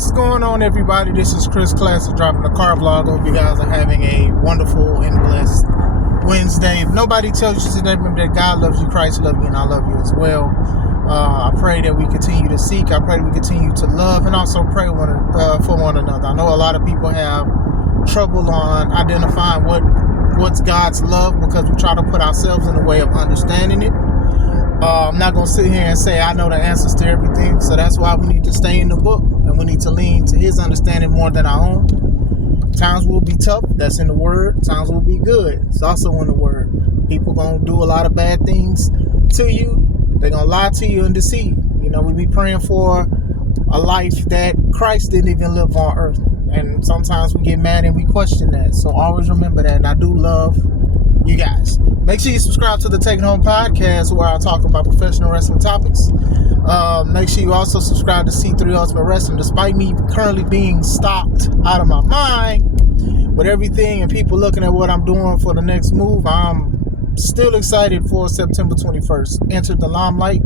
What's going on, everybody? This is Chris Classic dropping the car vlog. I hope you guys are having a wonderful and blessed Wednesday. If nobody tells you today, remember that God loves you, Christ loves you, and I love you as well. I pray that we continue to seek. I pray that we continue to love and also pray for one another. I know a lot of people have trouble on identifying what's God's love because we try to put ourselves in a way of understanding it. I'm not going to sit here and say I know the answers to everything, so that's why we need to stay in the book, and we need to lean to his understanding more than our own. Times will be tough, that's in the word. Times will be good, it's also in the word. People going to do a lot of bad things to you. They're going to lie to you and deceive. You know, we be praying for a life that Christ didn't even live on earth, and sometimes we get mad and we question that, so always remember that. And I do love you guys. Make sure you subscribe to the Take It Home podcast, where I talk about professional wrestling topics. Make sure you also subscribe to C3 Ultimate Wrestling. Despite me currently being stopped out of my mind with everything and people looking at what I'm doing for the next move, I'm still excited for September 21st. Enter the Limelight,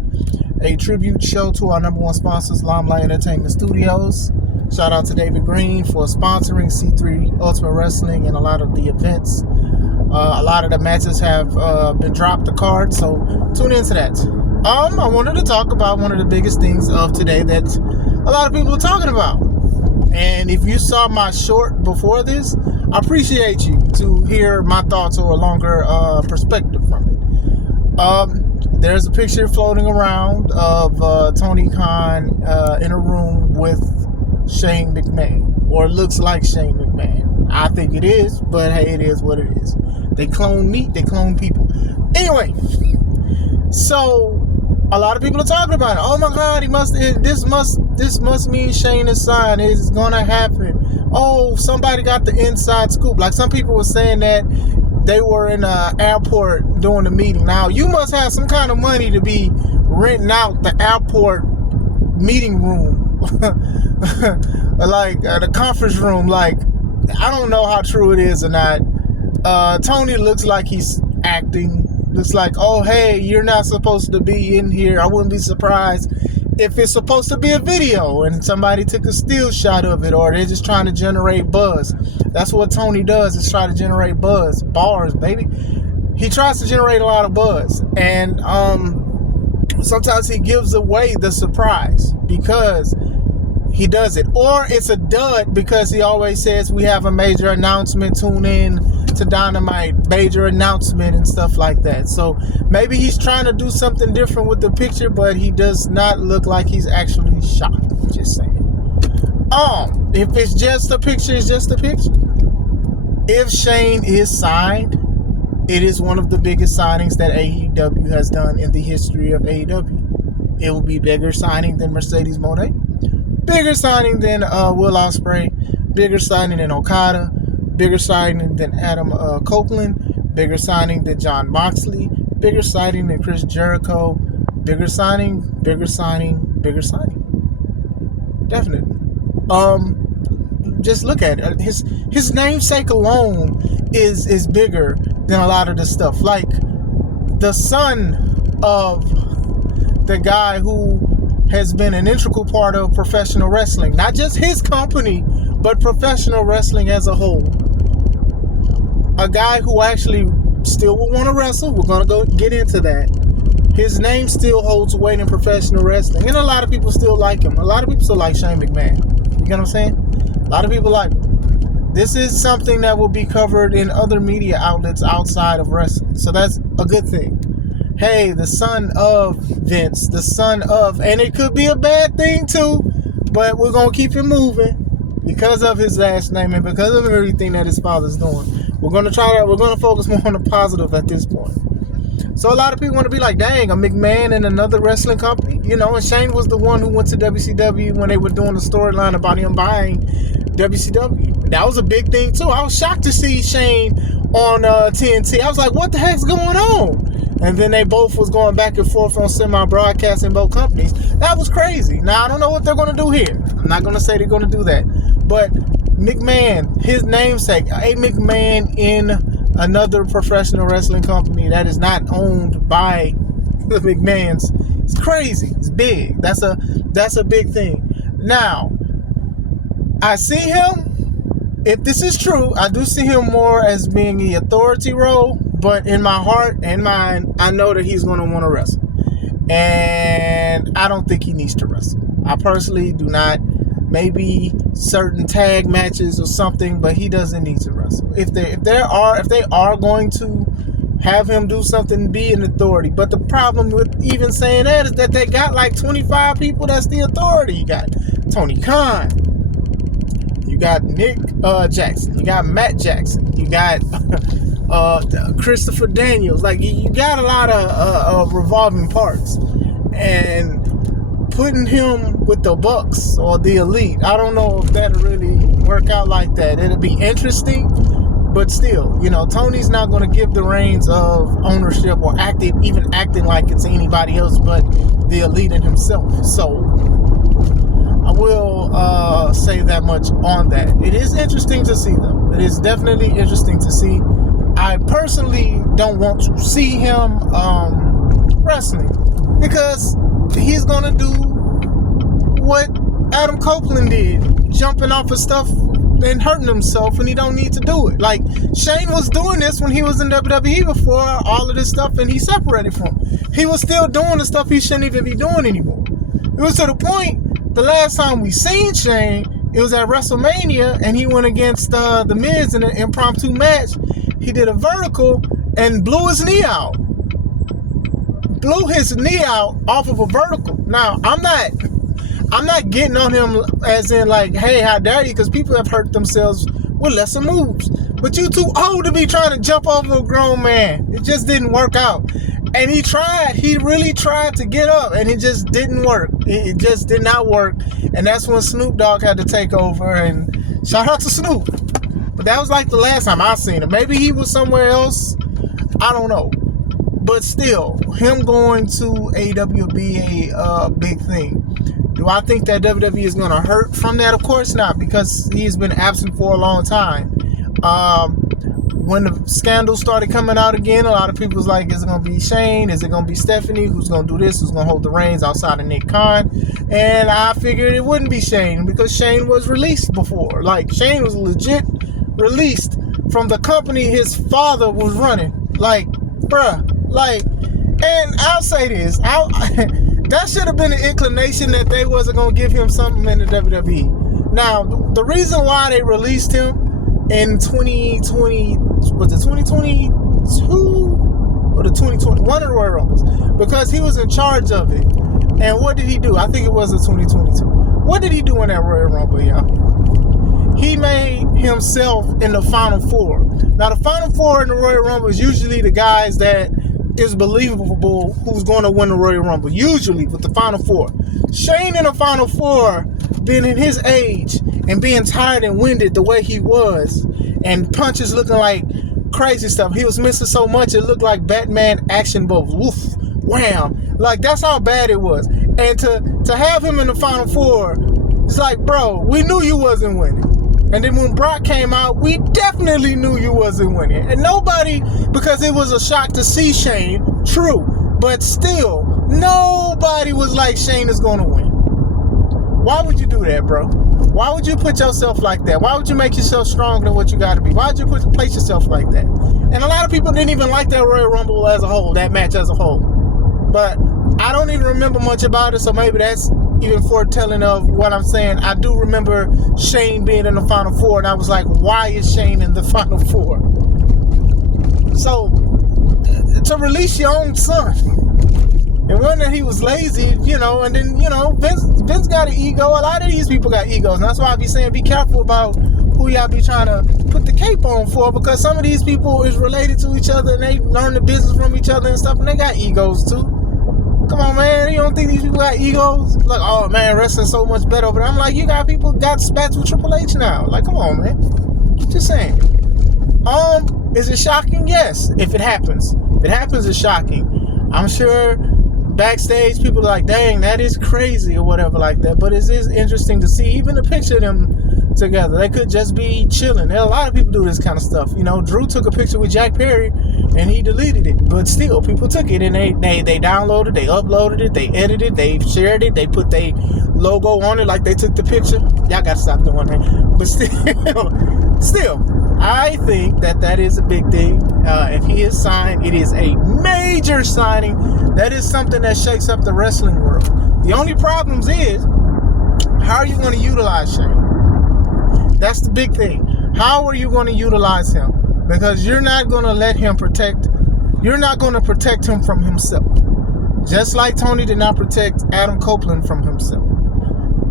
a tribute show to our number one sponsors, Limelight Entertainment Studios. Shout out to David Green for sponsoring C3 Ultimate Wrestling and a lot of the events. A lot of the matches have been dropped the card, so tune into that. I wanted to talk about one of the biggest things of today that a lot of people are talking about. And if you saw my short before this, I appreciate you to hear my thoughts or a longer perspective from it. There's a picture floating around of Tony Khan in a room with Shane McMahon, or it looks like Shane McMahon. I think it is, but hey, it is what it is. They clone meat, they clone people. Anyway, so a lot of people are talking about it. Oh my God, this must mean Shane is signed. It's gonna happen. Oh, somebody got the inside scoop. Like some people were saying that they were in an airport doing the meeting. Now you must have some kind of money to be renting out the airport meeting room, like the conference room. Like, I don't know how true it is or not. Tony looks like he's acting. Looks like, oh, hey, you're not supposed to be in here. I wouldn't be surprised if it's supposed to be a video and somebody took a still shot of it, or they're just trying to generate buzz. That's what Tony does, is try to generate buzz. Bars, baby. He tries to generate a lot of buzz. And sometimes he gives away the surprise because he does it. Or it's a dud because he always says we have a major announcement, tune in to Dynamite, major announcement and stuff like that. So maybe he's trying to do something different with the picture, but he does not look like he's actually shocked. Just saying. If it's just a picture, it's just a picture. If Shane is signed, it is one of the biggest signings that AEW has done in the history of AEW. It will be bigger signing than Mercedes Moné, bigger signing than Will Ospreay, bigger signing than Okada, bigger signing than Adam Copeland, bigger signing than Jon Moxley, bigger signing than Chris Jericho, bigger signing. Definitely. Just look at it. His namesake alone is bigger than a lot of the stuff. Like the son of the guy who has been an integral part of professional wrestling, not just his company, but professional wrestling as a whole. A guy who actually still will want to wrestle. We're going to go get into that. His name still holds weight in professional wrestling, and a lot of people still like him. A lot of people still like Shane McMahon. You get what I'm saying? A lot of people like him. This is something that will be covered in other media outlets outside of wrestling, so that's a good thing. Hey, the son of Vince, the son of, and it could be a bad thing too, but we're going to keep it moving because of his last name and because of everything that his father's doing. We're going to focus more on the positive at this point. So a lot of people want to be like, dang, a McMahon in another wrestling company, you know, and Shane was the one who went to WCW when they were doing the storyline about him buying WCW. That was a big thing too. I was shocked to see Shane on TNT. I was like, what the heck's going on? And then they both was going back and forth on semi-broadcast in both companies. That was crazy. Now, I don't know what they're going to do here. I'm not going to say they're going to do that. But McMahon, his namesake, a McMahon in another professional wrestling company that is not owned by the McMahons, it's crazy. It's big. That's a big thing. Now, I see him, if this is true, I do see him more as being the authority role, but in my heart and mind, I know that he's going to want to wrestle. And I don't think he needs to wrestle. I personally do not. Maybe certain tag matches or something, but he doesn't need to wrestle. If they are going to have him do something, be an authority. But the problem with even saying that is that they got like 25 people that's the authority. You got Tony Khan, you got Nick Jackson, you got Matt Jackson, you got Christopher Daniels. Like, you got a lot of revolving parts, and putting him with the Bucks or the Elite, I don't know if that'll really work out like that. It'll be interesting, but still, Tony's not going to give the reins of ownership or even acting like it's anybody else but the Elite and himself. So I will say that much on that. It is interesting to see, though. It is definitely interesting to see. I personally don't want to see him wrestling, because he's gonna do what Adam Copeland did, jumping off of stuff and hurting himself, and he don't need to do it. Like, Shane was doing this when he was in WWE before all of this stuff, and he separated from it. He was still doing the stuff he shouldn't even be doing anymore. It was to the point, the last time we seen Shane, it was at WrestleMania, and he went against The Miz in an impromptu match. He did a vertical and blew his knee out. Blew his knee out off of a vertical. Now, I'm not getting on him as in like, hey, how dare you, because people have hurt themselves with lesser moves. But you too old to be trying to jump over a grown man. It just didn't work out. And he really tried to get up, and it just didn't work. It just did not work. And that's when Snoop Dogg had to take over, and shout out to Snoop. But that was like the last time I seen him. Maybe he was somewhere else. I don't know. But still, him going to AEW would be a big thing. Do I think that WWE is going to hurt from that? Of course not, because he's been absent for a long time. When the scandal started coming out again, a lot of people was like, is it going to be Shane? Is it going to be Stephanie? Who's going to do this? Who's going to hold the reins outside of Nick Khan? And I figured it wouldn't be Shane, because Shane was released before. Like, Shane was legit released from the company his father was running. Like, bruh. Like, and I'll say this, that should have been an inclination that they wasn't going to give him something in the WWE. Now, the reason why they released him in 2020, was it 2022 or the 2020, one of the Royal Rumbles, because he was in charge of it. And what did he do? I think it was the 2022. What did he do in that Royal Rumble, y'all? He made himself in the Final Four. Now, the Final Four in the Royal Rumble is usually the guys that is believable who's going to win the Royal Rumble, usually with the Final Four. Shane in the Final Four, being in his age and being tired and winded the way he was, and punches looking like crazy stuff. He was missing so much it looked like Batman action bubbles. Woof, wham. Like, that's how bad it was. And to have him in the Final Four, it's like, bro, we knew you wasn't winning. And then when Brock came out, we definitely knew you wasn't winning. And nobody, because it was a shock to see Shane, true. But still, nobody was like, Shane is going to win. Why would you do that, bro? Why would you put yourself like that? Why would you make yourself stronger than what you got to be? Why would you place yourself like that? And a lot of people didn't even like that Royal Rumble as a whole, that match as a whole. But I don't even remember much about it, so maybe that's even foretelling of what I'm saying. I do remember Shane being in the Final Four, and I was like, why is Shane in the Final Four? So, to release your own son, it wasn't that he was lazy, and then, Vince got an ego. A lot of these people got egos, and that's why I be saying be careful about who y'all be trying to put the cape on for, because some of these people is related to each other, and they learn the business from each other and stuff, and they got egos too. Come on, man. You don't think these people got egos? Like, oh, man, wrestling's so much better. But I'm like, you got people got spats with Triple H now. Like, come on, man. Just saying. Is it shocking? Yes, if it happens. If it happens, it's shocking. I'm sure backstage, people are like, dang, that is crazy or whatever like that. But it is interesting to see even the picture of them together. They could just be chilling. There are a lot of people do this kind of stuff. You know, Drew took a picture with Jack Perry and he deleted it. But still, people took it and they downloaded, they uploaded it, they edited it, they shared it, they put their logo on it like they took the picture. Y'all got to stop doing that. But still, I think that is a big thing. If he is signed, it is a major signing. That is something that shakes up the wrestling world. The only problems is, how are you going to utilize Shane? That's the big thing. How are you going to utilize him? Because you're not going to let him you're not going to protect him from himself. Just like Tony did not protect Adam Copeland from himself.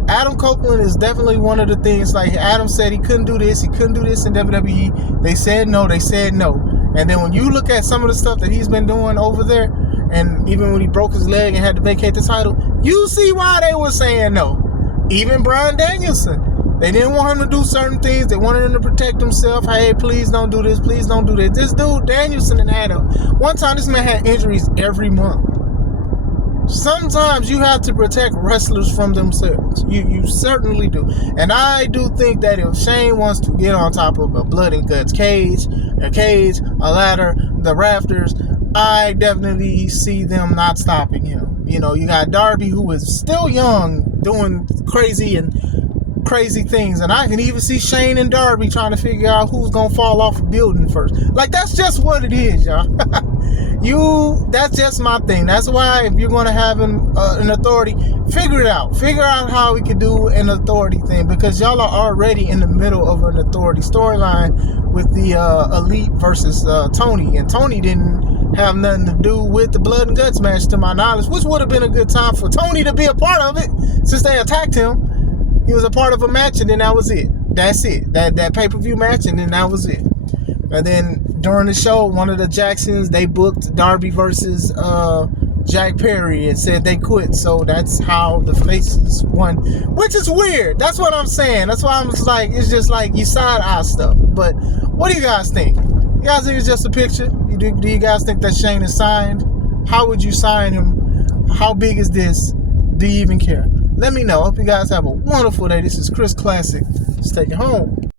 Adam Copeland is definitely one of the things, like Adam said he couldn't do this in WWE. They said no. And then when you look at some of the stuff that he's been doing over there, and even when he broke his leg and had to vacate the title, you see why they were saying no. Even Bryan Danielson, they didn't want him to do certain things. They wanted him to protect himself. Hey, please don't do this. Please don't do this. This dude, Danielson, and Adam, one time this man had injuries every month. Sometimes you have to protect wrestlers from themselves. You certainly do. And I do think that if Shane wants to get on top of a blood and guts cage, a ladder, the rafters, I definitely see them not stopping him. You know, you got Darby, who is still young, doing crazy things. And I can even see Shane and Darby trying to figure out who's going to fall off a building first. Like, that's just what it is, y'all. That's just my thing. That's why if you're going to have an authority, figure it out. Figure out how we can do an authority thing, because y'all are already in the middle of an authority storyline with the Elite versus Tony. And Tony didn't have nothing to do with the blood and guts match, to my knowledge, which would have been a good time for Tony to be a part of it, since they attacked him. He was a part of a match, and then that was it. That's it. That pay-per-view match, and then that was it. And then during the show, one of the Jacksons, they booked Darby versus Jack Perry and said they quit. So that's how the faces won, which is weird. That's what I'm saying. That's why I'm just like, it's just like you side-eye stuff. But what do you guys think? You guys think it's just a picture? Do you guys think that Shane is signed? How would you sign him? How big is this? Do you even care? Let me know. Hope you guys have a wonderful day. This is Chris Classic. Let's take it home.